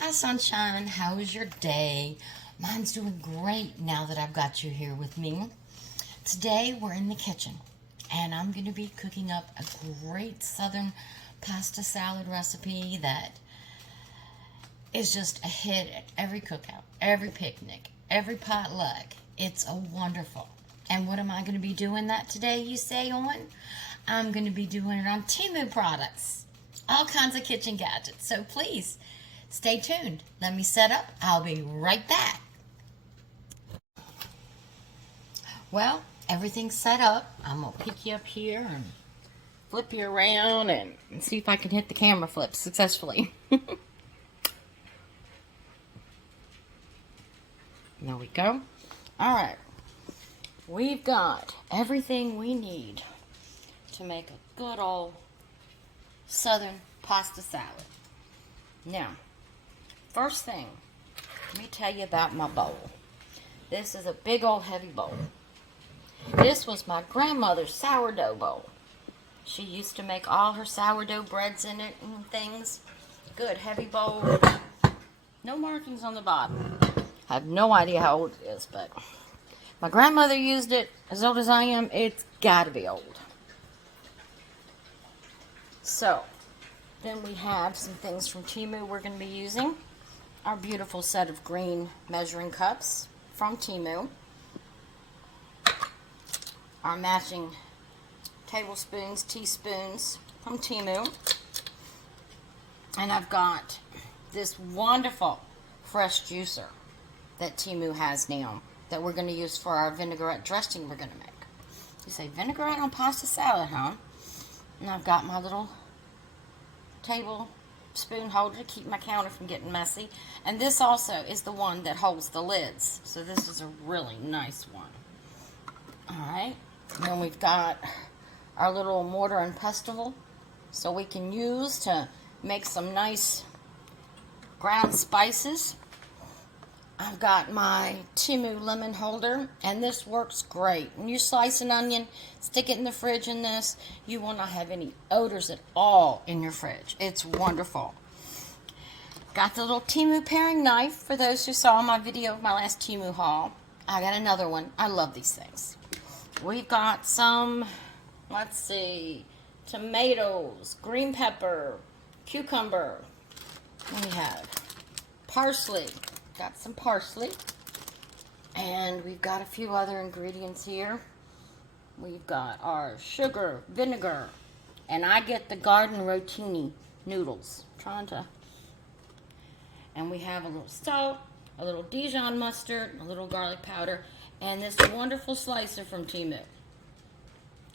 Hi, sunshine. How was your day? Mine's doing great now that I've got you here with me. Today we're in the kitchen and I'm going to be cooking up a great southern pasta salad recipe that is just a hit at every cookout, every picnic, every potluck. It's a wonderful. And what am I going to be doing that today, you say on? I'm going to be doing it on Temu products. All kinds of kitchen gadgets. So please, stay tuned. Let me set up. I'll be right back. Well, everything's set up. I'm going to pick you up here and flip you around and see if I can hit the camera flip successfully. There we go. All right. We've got everything we need to make a good old southern pasta salad. Now, first thing, let me tell you about my bowl. This is a big old heavy bowl. This was my grandmother's sourdough bowl. She used to make all her sourdough breads in it and things. Good heavy bowl. No markings on the bottom. I have no idea how old it is, but my grandmother used it. As old as I am, it's got to be old. So, then we have some things from Temu we're going to be using. Our beautiful set of green measuring cups from Temu. Our matching tablespoons, teaspoons from Temu. And I've got this wonderful fresh juicer that Temu has now that we're going to use for our vinaigrette dressing we're going to make. You say, vinaigrette on pasta salad, huh? And I've got my little tablespoon holder to keep my counter from getting messy. And this also is the one that holds the lids. So this is a really nice one. Alright. And then we've got our little mortar and pestle so we can use to make some nice ground spices. I've got my Temu lemon holder, and this works great. When you slice an onion, stick it in the fridge in this, you will not have any odors at all in your fridge. It's wonderful. Got the little Temu paring knife for those who saw my video of my last Temu haul. I got another one. I love these things. We've got some, let's see, tomatoes, green pepper, cucumber. We have parsley. Got some parsley, and we've got a few other ingredients here. We've got our sugar, vinegar, and I get the garden rotini noodles. And we have a little salt, a little Dijon mustard, a little garlic powder, and this wonderful slicer from Temu.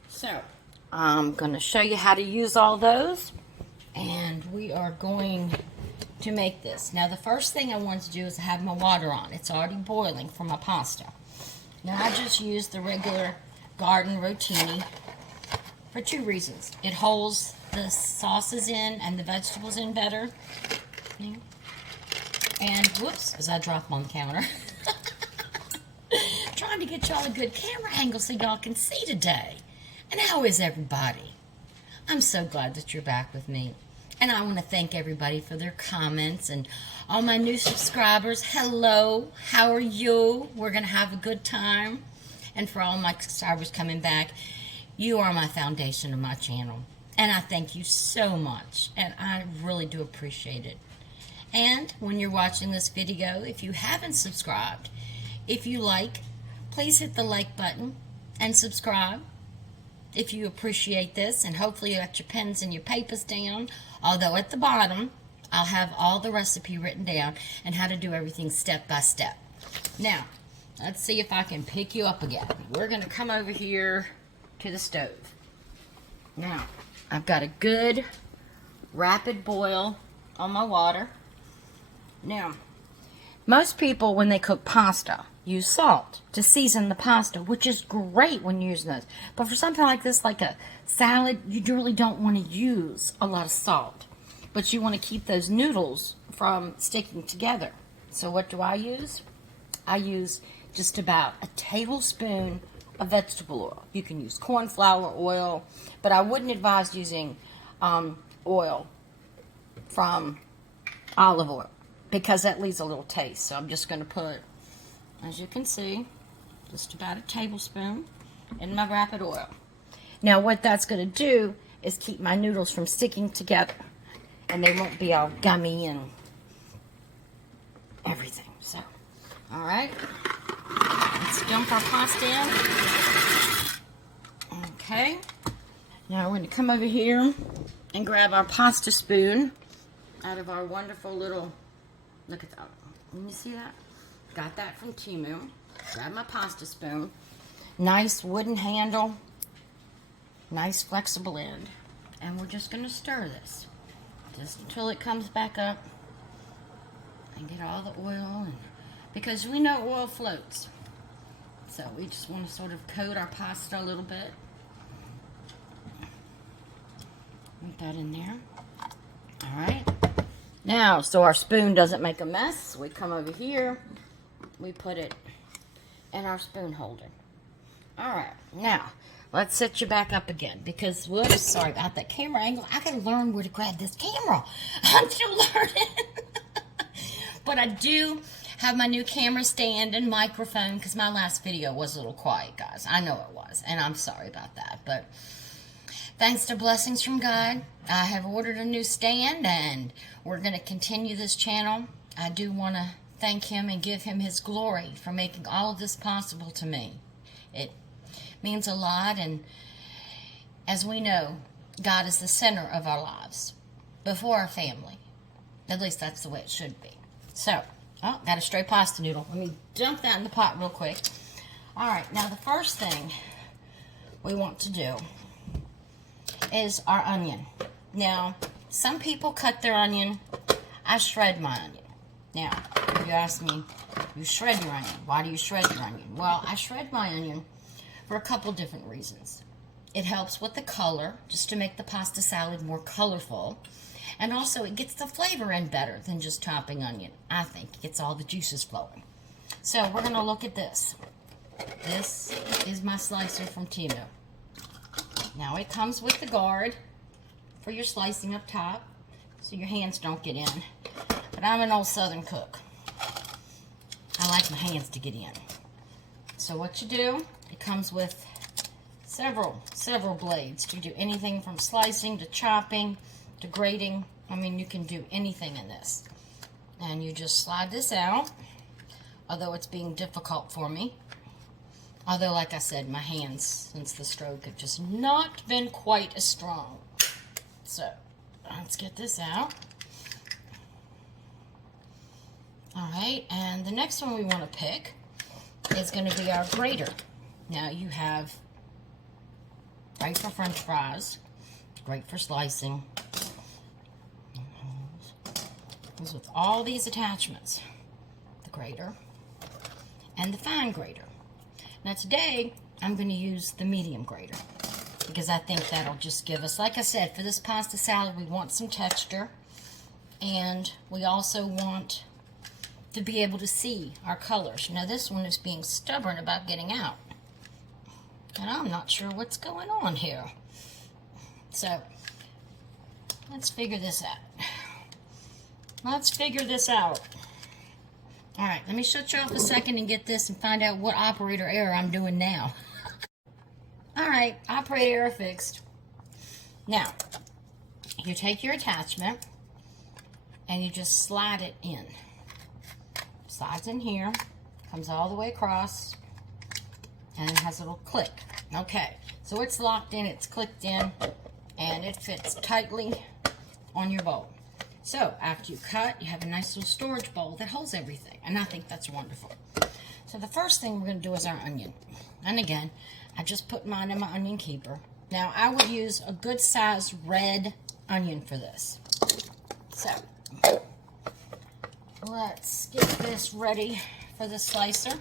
So, I'm going to show you how to use all those, and we are going to make this. Now, the first thing I want to do is have my water on. It's already boiling for my pasta. Now, I just use the regular garden rotini for two reasons. It holds the sauces in and the vegetables in better. And, whoops, as I drop them on the counter. Trying to get y'all a good camera angle so y'all can see today. And how is everybody? I'm so glad that you're back with me. And I want to thank everybody for their comments and all my new subscribers. Hello, how are you? We're going to have a good time. And for all my subscribers coming back, you are my foundation of my channel. And I thank you so much. And I really do appreciate it. And when you're watching this video, if you haven't subscribed, if you like, please hit the like button and subscribe. If you appreciate this, and hopefully you got your pens and your papers down, although at the bottom I'll have all the recipe written down and how to do everything step by step. Now, let's see if I can pick you up again. We're going to come over here to the stove. Now, I've got a good rapid boil on my water. Now, most people when they cook pasta use salt to season the pasta, which is great when using those. But for something like this, like a salad, you really don't want to use a lot of salt. But you want to keep those noodles from sticking together. So what do I use? I use just about a tablespoon of vegetable oil. You can use corn flour oil, but I wouldn't advise using oil from olive oil. because that leaves a little taste. So I'm just going to put, as you can see, just about a tablespoon in my rapid oil. Now what that's going to do is keep my noodles from sticking together, and they won't be all gummy and everything. So, all right, let's dump our pasta in. Okay, now we're going to come over here and grab our pasta spoon out of our wonderful little, look at that. Can you see that? Got that from Temu. Grab my pasta spoon. Nice wooden handle. Nice flexible end. And we're just going to stir this just until it comes back up and get all the oil. Because we know oil floats. So we just want to sort of coat our pasta a little bit. Put that in there. Alright. Now, so our spoon doesn't make a mess, we come over here, we put it in our spoon holder. Alright, now, let's set you back up again, because, whoops, sorry about that camera angle. I gotta learn where to grab this camera. I'm still learning. But I do have my new camera stand and microphone, because my last video was a little quiet, guys. I know it was, and I'm sorry about that, but thanks to blessings from God, I have ordered a new stand, and we're going to continue this channel. I do want to thank him and give him his glory for making all of this possible to me. It means a lot, and as we know, God is the center of our lives, before our family. At least that's the way it should be. So, oh, got a stray pasta noodle. Let me dump that in the pot real quick. All right, now the first thing we want to do is our onion. Now, some people cut their onion. I shred my onion. Now, if you ask me, you shred your onion. Why do you shred your onion? Well, I shred my onion for a couple different reasons. It helps with the color, just to make the pasta salad more colorful. And also, it gets the flavor in better than just chopping onion. I think it gets all the juices flowing. So, we're going to look at this. This is my slicer from Temu. Now, it comes with the guard for your slicing up top, so your hands don't get in. But I'm an old Southern cook. I like my hands to get in. So what you do, it comes with several blades to do anything from slicing to chopping to grating. I mean, you can do anything in this. And you just slide this out, although it's being difficult for me. Although, like I said, my hands, since the stroke, have just not been quite as strong. So, let's get this out. Alright, and the next one we want to pick is going to be our grater. Now, you have great for French fries, great for slicing. Comes with all these attachments. The grater and the fine grater. Now today, I'm going to use the medium grater, because I think that'll just give us, like I said, for this pasta salad, we want some texture, and we also want to be able to see our colors. Now this one is being stubborn about getting out, and I'm not sure what's going on here. So, let's figure this out. Let's figure this out. Alright, let me shut you off a second and get this and find out what operator error I'm doing now. Alright, operator error fixed. Now, you take your attachment and you just slide it in. Slides in here, comes all the way across, and it has a little click. Okay, so it's locked in, it's clicked in, and it fits tightly on your bowl. So, after you cut, you have a nice little storage bowl that holds everything, and I think that's wonderful. So, the first thing we're going to do is our onion. And again, I just put mine in my onion keeper. Now, I would use a good sized red onion for this. So, let's get this ready for the slicer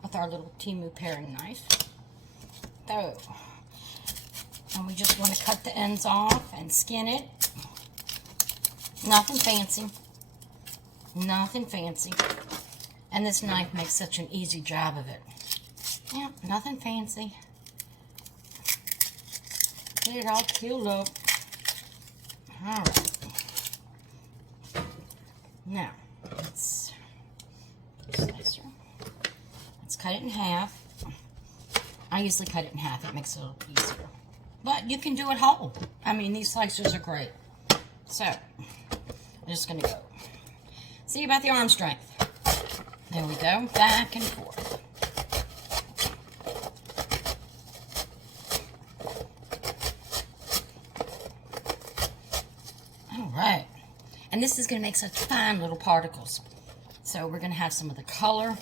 with our little Temu paring knife. So, and we just want to cut the ends off and skin it. Nothing fancy. Nothing fancy. And this knife makes such an easy job of it. Yeah, nothing fancy. Get it all peeled up. Alright. Now, cut it in half. I usually cut it in half. It makes it a little easier. But you can do it whole. I mean, these slicers are great. So, I'm just going to go. See about the arm strength. There we go. Back and forth. All right. And this is going to make such fine little particles. So we're going to have some of the color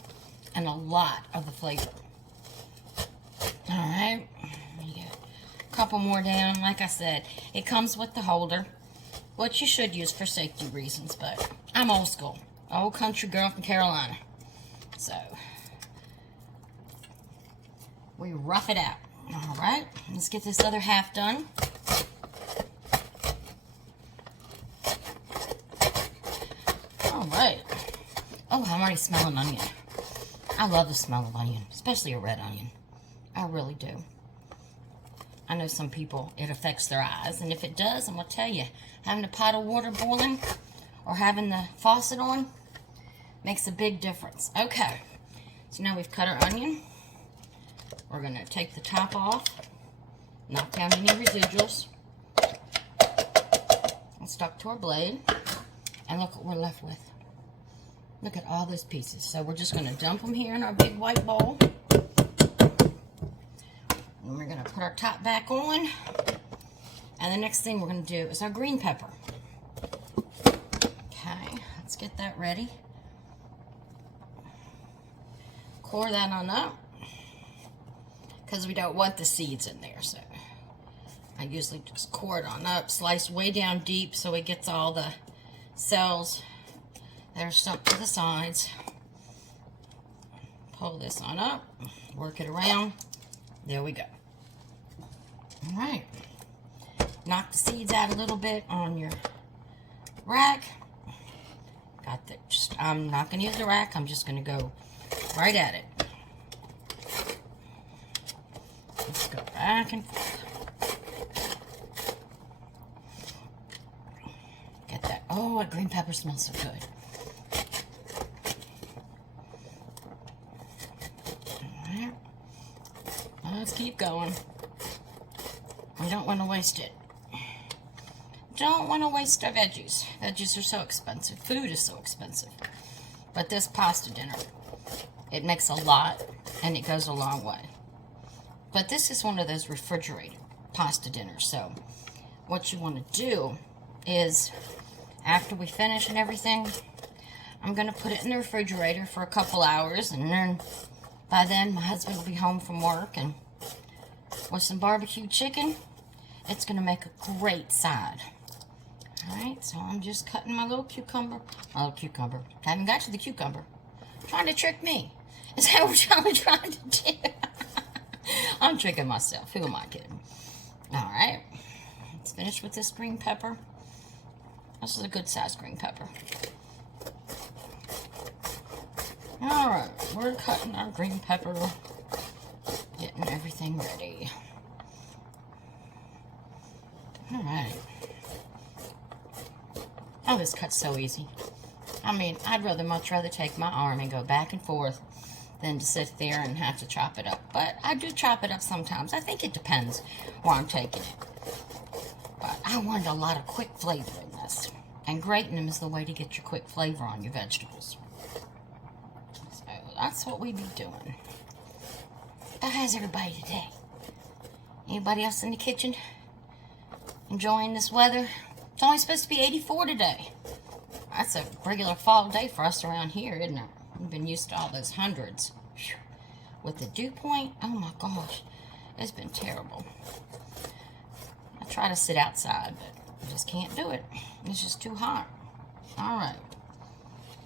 and a lot of the flavor. All right. Get a couple more down. Like I said, it comes with the holder, which you should use for safety reasons, but I'm old school. Old country girl from Carolina. So, we rough it out. All right. Let's get this other half done. All right. Oh, I'm already smelling onion. I love the smell of onion, especially a red onion. I really do. I know some people, it affects their eyes, and if it does, I'm going to tell you, having a pot of water boiling or having the faucet on makes a big difference. Okay, so now we've cut our onion. We're going to take the top off, knock down any residuals, and stuck to our blade, and look what we're left with. Look at all those pieces. So we're just going to dump them here in our big white bowl. And we're going to put our top back on. And the next thing we're going to do is our green pepper. Okay, let's get that ready. Core that on up. Because we don't want the seeds in there. So I usually just core it on up. Slice way down deep so it gets all the cells that are stuck to the sides. Pull this on up. Work it around. There we go. All right. Knock the seeds out a little bit on your rack. Got the, I'm not going to use the rack. I'm just going to go right at it. Let's go back and forth. Get that. Oh, that green pepper smells so good. All right. Let's keep going. We don't want to waste it. Don't want to waste our veggies. Veggies are so expensive. Food is so expensive. But this pasta dinner, it makes a lot and it goes a long way. But this is one of those refrigerated pasta dinners. So what you want to do is, after we finish and everything, I'm going to put it in the refrigerator for a couple hours, and then by then my husband will be home from work, and with some barbecue chicken, it's going to make a great side. Alright, so I'm just cutting my little cucumber. My little cucumber. I haven't got to the cucumber. Trying to trick me. Is that what y'all are trying to do? I'm tricking myself. Who am I kidding? Alright, let's finish with this green pepper. This is a good sized green pepper. Alright, we're cutting our green pepper. Getting everything ready. Alright. Oh, this cut's so easy. I mean, I'd much rather take my arm and go back and forth than to sit there and have to chop it up. But I do chop it up sometimes. I think it depends where I'm taking it. But I wanted a lot of quick flavor in this. And grating them is the way to get your quick flavor on your vegetables. So that's what we be doing. But how's everybody today? Anybody else in the kitchen enjoying this weather? It's only supposed to be 84 today. That's a regular fall day for us around here, isn't it? We've been used to all those hundreds. Whew. With the dew point, oh my gosh, it's been terrible. I try to sit outside, but I just can't do it. It's just too hot. Alright.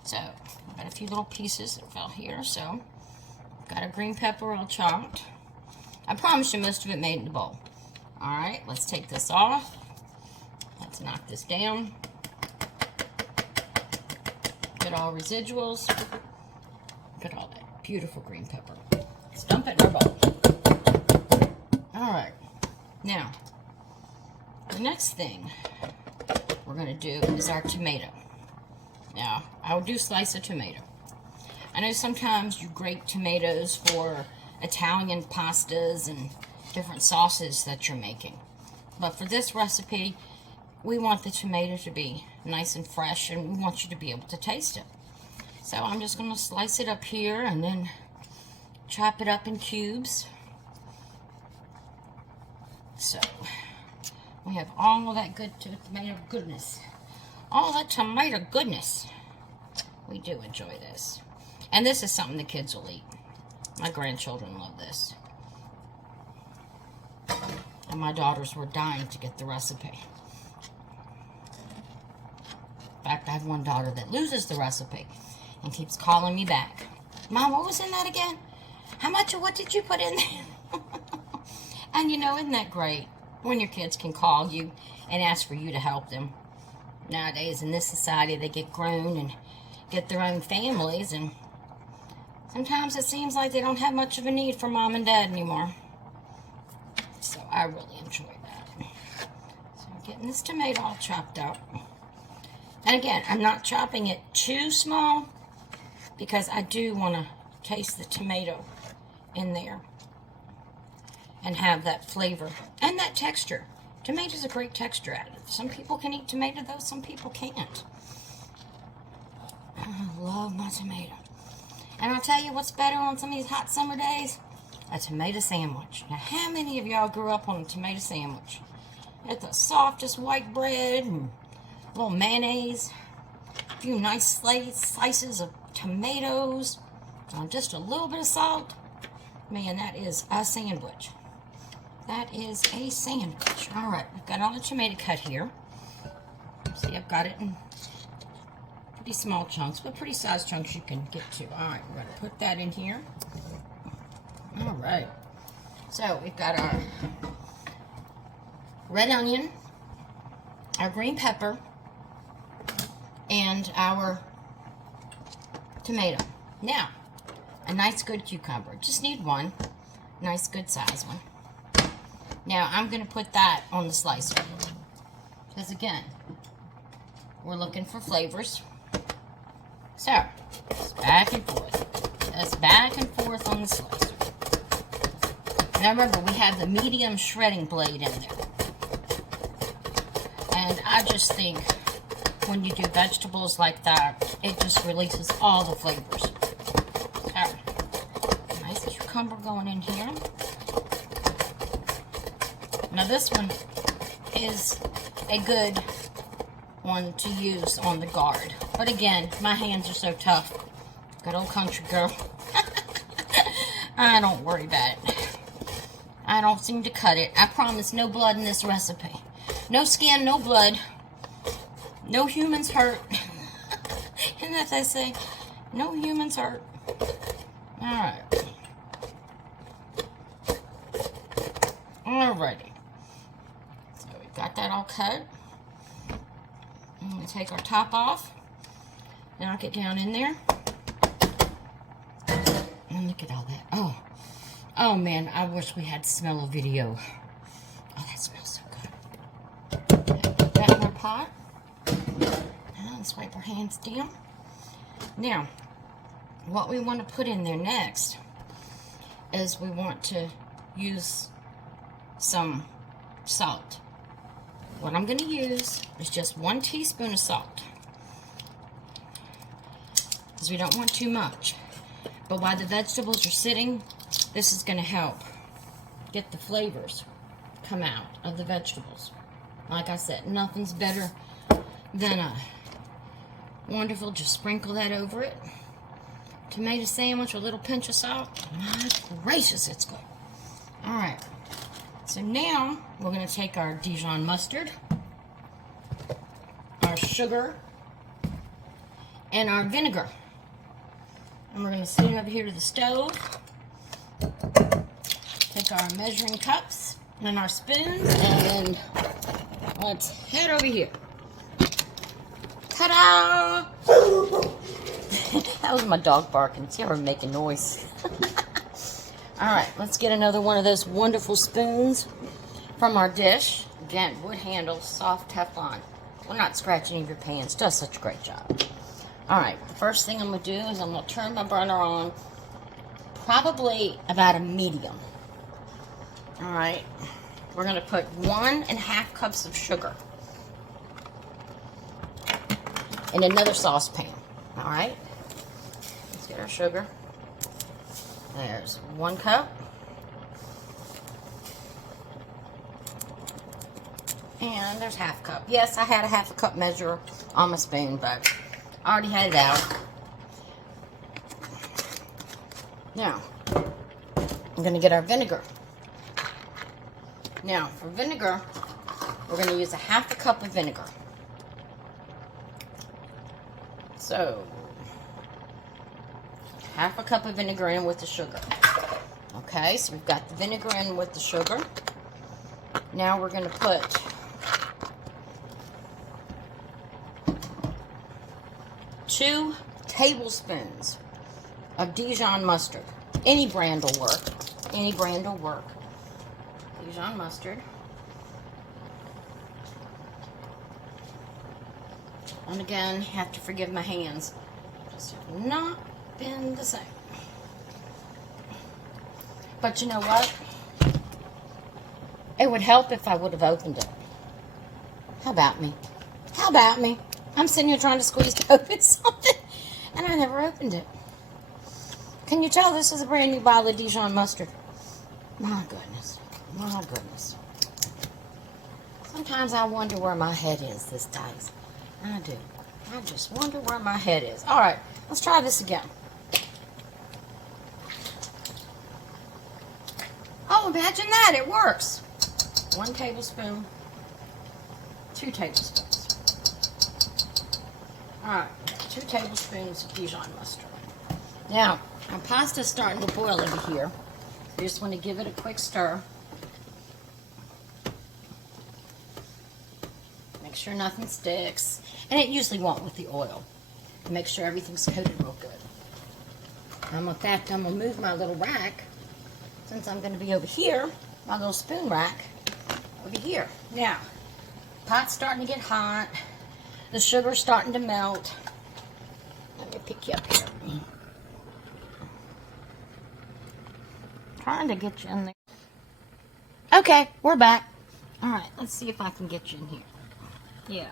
So, I've got a few little pieces that fell here, so got a green pepper all chopped. I promise you most of it made in the bowl. Alright, let's take this off. Let's knock this down. Get all residuals. Look at all that beautiful green pepper. Let's dump it in our bowl. Alright, now, the next thing we're going to do is our tomato. Now, I do slice a tomato. I know sometimes you grate tomatoes for Italian pastas and different sauces that you're making. But for this recipe, we want the tomato to be nice and fresh, and we want you to be able to taste it. So I'm just going to slice it up here and then chop it up in cubes. So we have all of that good tomato goodness. All that tomato goodness. We do enjoy this. And this is something the kids will eat. My grandchildren love this. And my daughters were dying to get the recipe. In fact, I have one daughter that loses the recipe and keeps calling me back. Mom, what was in that again? How much of what did you put in there? And you know, isn't that great when your kids can call you and ask for you to help them? Nowadays in this society, they get grown and get their own families, and sometimes it seems like they don't have much of a need for mom and dad anymore. So I really enjoy that. So I'm getting this tomato all chopped up. And again, I'm not chopping it too small because I do want to taste the tomato in there and have that flavor and that texture. Tomato's a great texture additive. Some people can eat tomato though, some people can't. I love my tomato. And I'll tell you what's better on some of these hot summer days? A tomato sandwich. Now, how many of y'all grew up on a tomato sandwich? It's the softest white bread and a little mayonnaise, a few nice slices of tomatoes, and just a little bit of salt. Man, that is a sandwich. That is a sandwich. All right, I've got all the tomato cut here. See, I've got it in pretty small chunks, but pretty sized chunks you can get to. All right, we're going to put that in here. All right. So we've got our red onion, our green pepper, and our tomato. Now, a nice good cucumber. Just need one. Nice good size one. Now, I'm going to put that on the slicer. Because again, we're looking for flavors. So, it's back and forth. That's back and forth on the slicer. Now remember, we have the medium shredding blade in there. And I just think when you do vegetables like that, it just releases all the flavors. So, nice cucumber going in here. Now this one is a good one to use on the guard. But again, my hands are so tough. Good old country girl. I don't worry about it. I don't seem to cut it. I promise no blood in this recipe. No skin, no blood. No humans hurt. Isn't that what they say? No humans hurt. Alright. Alrighty. So we've got that all cut. I'm going to take our top off. Knock it down in there. And look at all that. Oh man, I wish we had smell of video. Oh, that smells so good. Put that in our pot. And let's wipe our hands down. Now, what we want to put in there next is we want to use some salt. What I'm going to use is just 1 teaspoon of salt. Because we don't want too much. But while the vegetables are sitting, this is going to help get the flavors come out of the vegetables. Like I said, nothing's better than a wonderful, just sprinkle that over it. Tomato sandwich with a little pinch of salt. My gracious, it's good. Alright, so now we're going to take our Dijon mustard, our sugar, and our vinegar. And we're going to sit it over here to the stove. Take our measuring cups and our spoons, and let's head over here. Ta-da! That was my dog barking. See how we're making noise. Alright, let's get another one of those wonderful spoons from our dish. Again, wood handle, soft Teflon. Will not scratch any of your pans. Does such a great job. Alright, the first thing I'm going to do is I'm going to turn my burner on probably about a medium. Alright, we're going to put 1.5 cups of sugar in another saucepan. Alright, let's get our sugar. There's 1 cup. And there's 1/2 cup. Yes, I had a 1/2 cup measure on my spoon, but I already had it out. Now, I'm going to get our vinegar. Now, for vinegar, we're going to use a 1/2 cup of vinegar. So, 1/2 cup of vinegar in with the sugar. Okay, so we've got the vinegar in with the sugar. Now we're going to put 2 tablespoons of Dijon mustard. Any brand will work. Any brand will work. Dijon mustard. And again, you have to forgive my hands. Just have not been the same. But you know what? It would help if I would have opened it. How about me? How about me? I'm sitting here trying to squeeze to open something, and I never opened it. Can you tell this is a brand new bottle of Dijon mustard? My goodness. My goodness. Sometimes I wonder where my head is these days. I do. I just wonder where my head is. All right, let's try this again. Oh, imagine that. It works. 1 tablespoon. 2 tablespoons. Alright, 2 tablespoons of Dijon mustard. Now, our pasta's starting to boil over here. You just want to give it a quick stir. Make sure nothing sticks. And it usually won't with the oil. Make sure everything's coated real good. In fact, I'm going to move my little rack, since I'm going to be over here, my little spoon rack, over here. Now, pot's starting to get hot. The sugar's starting to melt. Let me pick you up here. Trying to get you in there. Okay, we're back. Alright, let's see if I can get you in here. Yeah.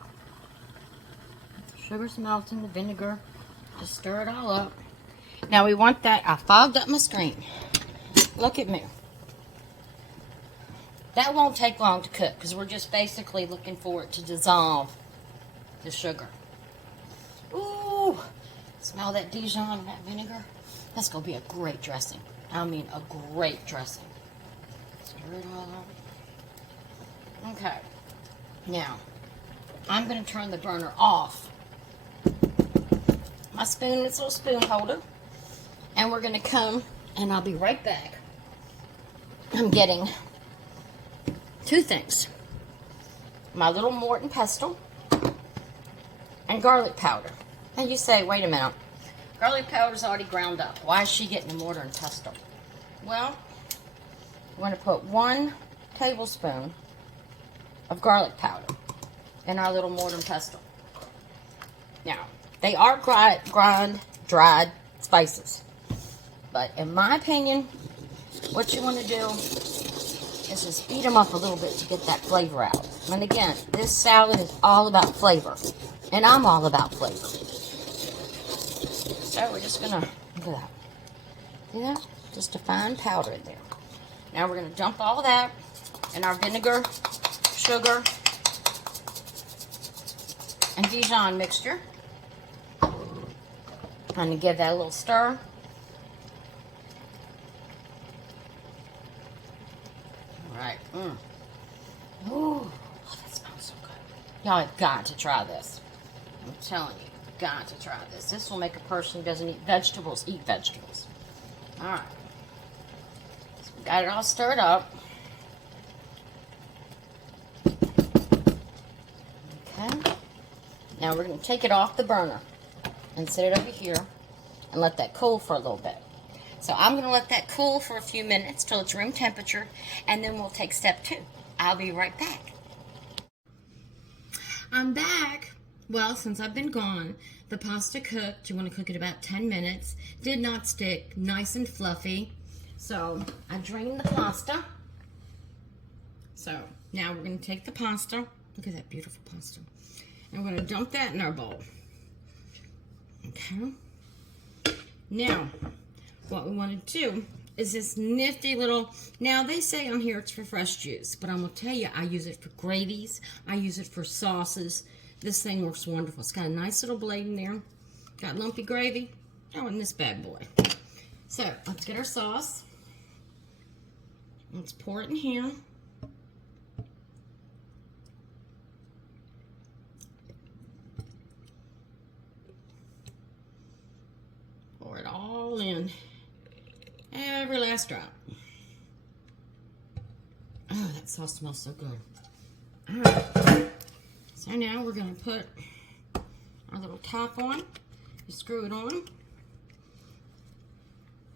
Sugar's melting, the vinegar. Just stir it all up. Now we want that. I fogged up my screen. Look at me. That won't take long to cook because we're just basically looking for it to dissolve the sugar. Ooh, smell that Dijon, that vinegar. That's going to be a great dressing. I mean, a great dressing. Stir it all up. Okay. Now, I'm going to turn the burner off. My spoon, this little spoon holder. And we're going to come, and I'll be right back. I'm getting 2 things. My little Morton pestle and garlic powder. And you say, wait a minute, garlic powder's already ground up. Why is she getting a mortar and pestle? Well, we're going to put 1 tablespoon of garlic powder in our little mortar and pestle. Now, they are dried spices. But in my opinion, what you want to do is just beat them up a little bit to get that flavor out. And again, this salad is all about flavor. And I'm all about flavor. So we're just going to, look at that. See that? Just a fine powder in there. Now we're going to dump all that in our vinegar, sugar, and Dijon mixture. I'm going to give that a little stir. Alright. Ooh, that smells so good. Y'all have got to try this. I'm telling you, got to try this. This will make a person who doesn't eat vegetables eat vegetables. Alright. So we got it all stirred up. Okay. Now we're going to take it off the burner and set it over here and let that cool for a little bit. So I'm going to let that cool for a few minutes till it's room temperature, and then we'll take step 2. I'll be right back. I'm back. Well, since I've been gone, the pasta cooked. You want to cook it about 10 minutes. Did not stick, nice and fluffy. So I drained the pasta. So now we're going to take the pasta. Look at that beautiful pasta. And we're going to dump that in our bowl. Okay. Now, what we want to do is this nifty little, now they say on here it's for fresh juice, but I'm going to tell you, I use it for gravies. I use it for sauces. This thing works wonderful. It's got a nice little blade in there. Got lumpy gravy. Oh, and this bad boy. So, let's get our sauce. Let's pour it in here. Pour it all in. Every last drop. Oh, that sauce smells so good. All right. So now we're going to put our little top on. You screw it on.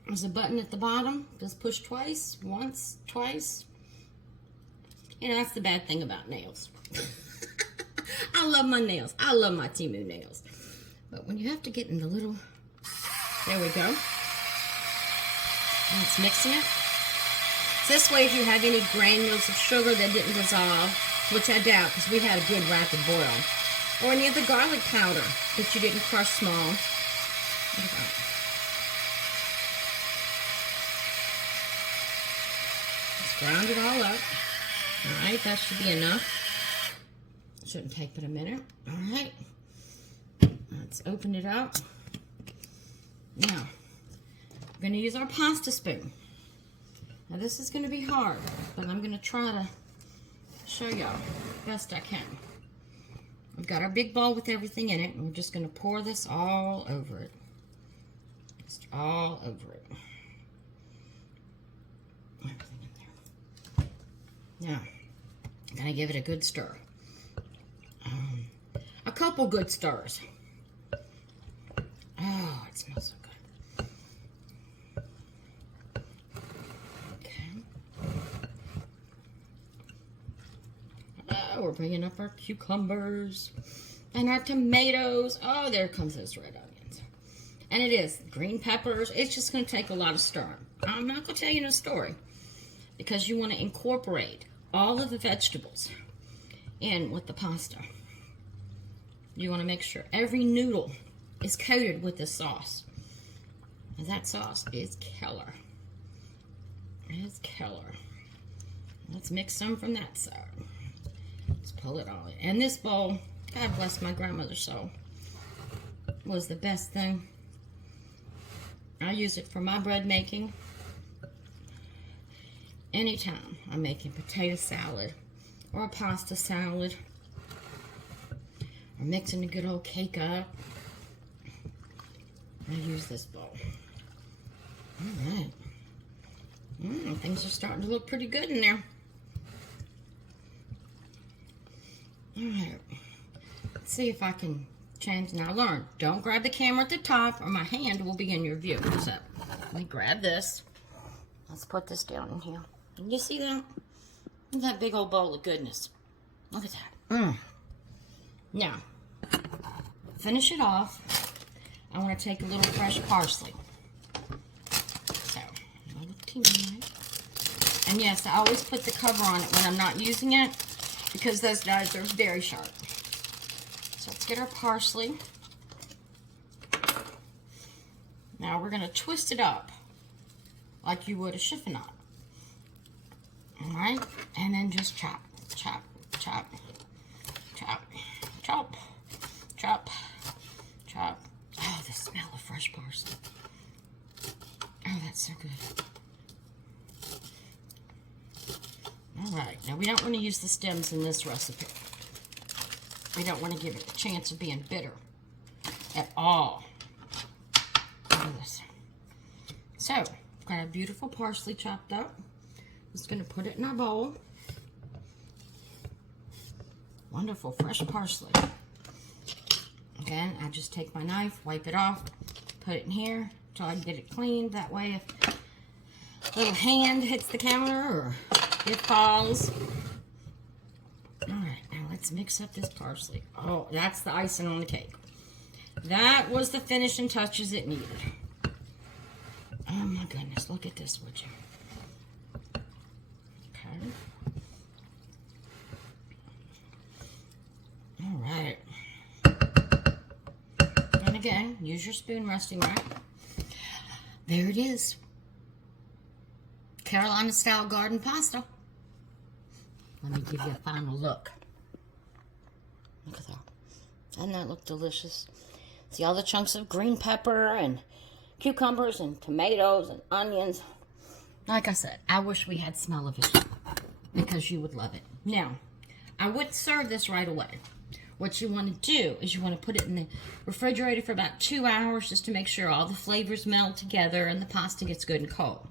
There's a button at the bottom. Just push twice, once, twice. You know, that's the bad thing about nails. I love my nails. I love my Temu nails. But when you have to get in the little... There we go. And it's mixing it. So this way, if you have any granules of sugar that didn't dissolve, which I doubt because we had a good rapid boil, or any of the garlic powder that you didn't crush small. Look at that. Just ground it all up. All right, that should be enough. Shouldn't take but a minute. All right, let's open it up. Now, we're going to use our pasta spoon. Now, this is going to be hard, but I'm going to try to show y'all best I can. We've got our big bowl with everything in it, and we're just going to pour this all over it. Just all over it. Everything in there. Now, I'm going to give it a good stir. A couple good stirs. Oh, it smells so good. Okay. Oh, we're bringing up our cucumbers and our tomatoes. Oh, there comes those red onions. And it is green peppers. It's just going to take a lot of stirring. I'm not going to tell you no story because you want to incorporate all of the vegetables in with the pasta. You want to make sure every noodle is coated with this sauce. And that sauce is killer. It is killer. Let's mix some from that side. Let's pull it all in. And this bowl, God bless my grandmother's soul, was the best thing. I use it for my bread making. Anytime I'm making potato salad or a pasta salad, or mixing a good old cake up, I use this bowl. All right. Things are starting to look pretty good in there. All right. Let's see if I can change. Now learn, don't grab the camera at the top or my hand will be in your view. So let me grab this. Let's put this down in here. Can you see that? Look at that big old bowl of goodness. Look at that. Now, finish it off. I want to take a little fresh parsley. So, a little teeny. And yes, I always put the cover on it when I'm not using it because those knives are very sharp. So let's get our parsley. Now we're going to twist it up like you would a chiffonade. Alright? And then just chop, chop, chop, chop, chop, chop, chop. Oh, the smell of fresh parsley. Oh, that's so good. Alright, now we don't want to use the stems in this recipe. We don't want to give it a chance of being bitter at all. Look at this. So, we've got a beautiful parsley chopped up. Just going to put it in our bowl. Wonderful fresh parsley. Again, I just take my knife, wipe it off, put it in here until I get it cleaned. That way, if a little hand hits the counter or it falls. All right, now let's let's mix up this parsley. Oh, that's the icing on the cake. That was the finishing touches it needed. Oh my goodness, look at this, would you? Okay. All right. And again, use your spoon resting right. There it is. Carolina style garden pasta. Let me give you a final look. Look at that. Doesn't that look delicious? See all the chunks of green pepper and cucumbers and tomatoes and onions. Like I said, I wish we had smell of it because you would love it. Now, I wouldn't serve this right away. What you want to do is you want to put it in the refrigerator for about 2 hours just to make sure all the flavors meld together and the pasta gets good and cold.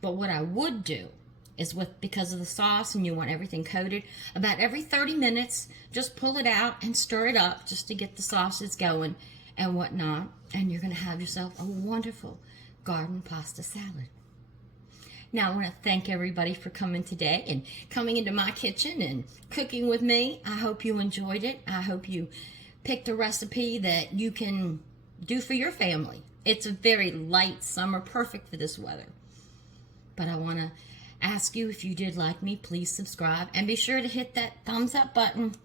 But what I would do is because of the sauce and you want everything coated, about every 30 minutes, just pull it out and stir it up just to get the sauces going and whatnot. And you're going to have yourself a wonderful garden pasta salad. Now, I want to thank everybody for coming today and coming into my kitchen and cooking with me. I hope you enjoyed it. I hope you picked a recipe that you can do for your family. It's a very light summer, perfect for this weather. But I want to ask you, if you did like me, please subscribe and be sure to hit that thumbs up button.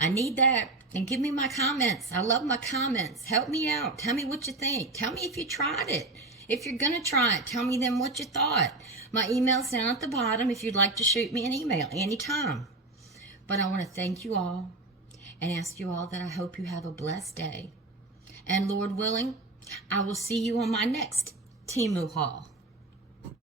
I need that. And give me my comments. I love my comments. Help me out. Tell me what you think. Tell me if you tried it. If you're going to try it, tell me then what you thought. My email's down at the bottom if you'd like to shoot me an email anytime. But I want to thank you all and ask you all that I hope you have a blessed day. And Lord willing, I will see you on my next Temu haul.